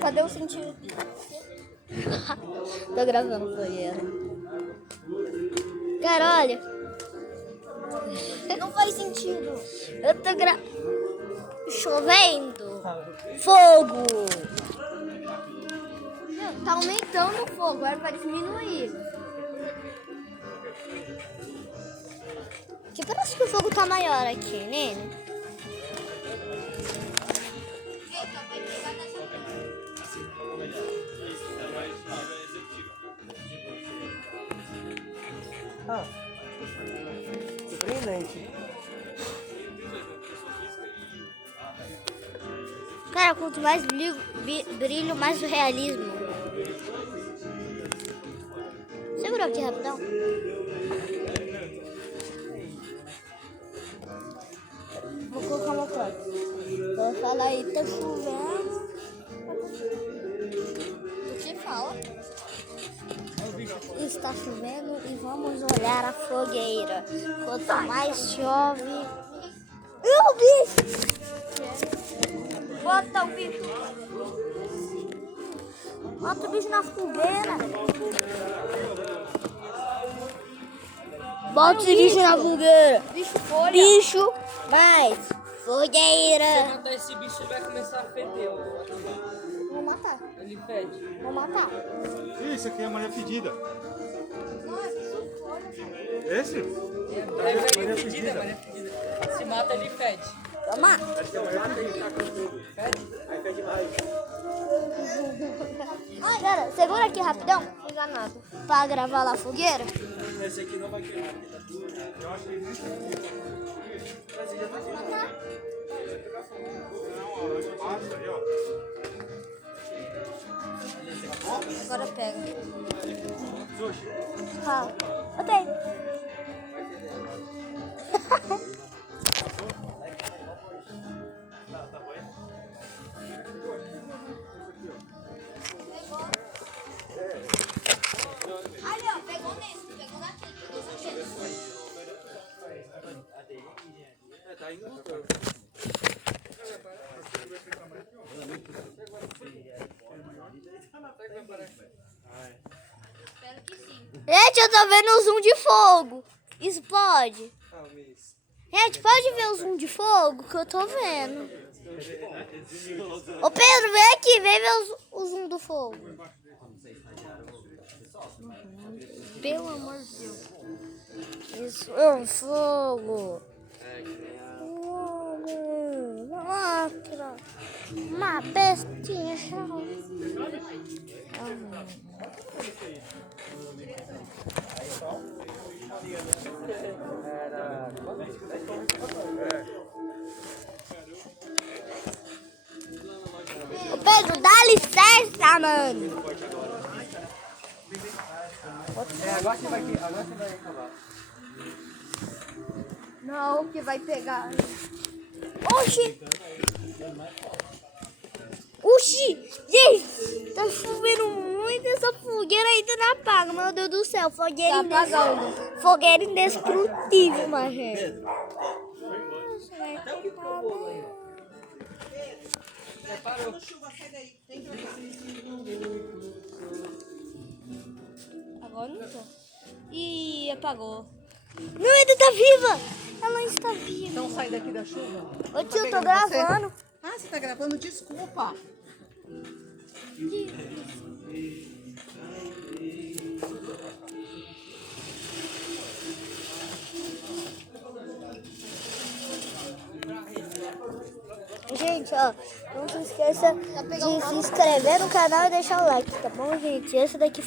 Cadê o sentido? Tô gravando fogueira. Cara, olha. Não faz sentido. Eu tô chovendo. Fogo. Meu, tá aumentando o fogo. Agora vai diminuir. Que parece que o fogo tá maior aqui, né? Surpreendente. Cara, quanto mais brilho, mais o realismo. Segura aqui rapidão. Vou colocar uma foto. Vou falar aí, tá chovendo. O que fala? Está chovendo e vamos olhar a fogueira. Quanto mais chove... o bicho! Bota o bicho. Bota o bicho na fogueira. Bota o bicho na fogueira. Bicho folha. Bicho mais fogueira. Se matar esse bicho, ele vai começar a feder. Vou matar. Ele fede. Vou matar. Isso aqui é a Maria Pedida. Não, é bicho folha. Esse? É Maria Pedida, Maria Pedida. Se mata, ele fede. Toma. Cara, segura aqui rapidão. Não dá nada. Pra gravar lá a fogueira. Esse aqui não vai queimar. Eu acho que existe. Passa aí, ó. Agora pega. Sushi. Fala. Botei. Ali, ó, pegou nesse, pegou naquele, pegou naquele. Tá indo no Espero que sim. Gente, eu tô vendo o zoom de fogo. Isso pode? Gente, pode ver o zoom de fogo que eu tô vendo. Ô Pedro, vem aqui, vem ver o zoom do fogo. Pelo amor de Deus. Isso é um fogo. Mostra. Uma bestinha. Ô Pedro, dá licença, mano. Agora você vai acabar. Não, que vai pegar. Oxi! Oxi! Gente, tá chovendo muito, essa fogueira ainda não apaga. Meu Deus do céu, fogueira indestrutível. Fogueira indestrutível, mas gente. Agora não tô. Ih, apagou. Não, ainda tá viva! Ela está viva. Então sai daqui da chuva. Ô tio, eu tô gravando. Ah, você tá gravando? Desculpa. Gente, ó, não se esqueça de se inscrever no canal e deixar o like, tá bom, gente? Esse daqui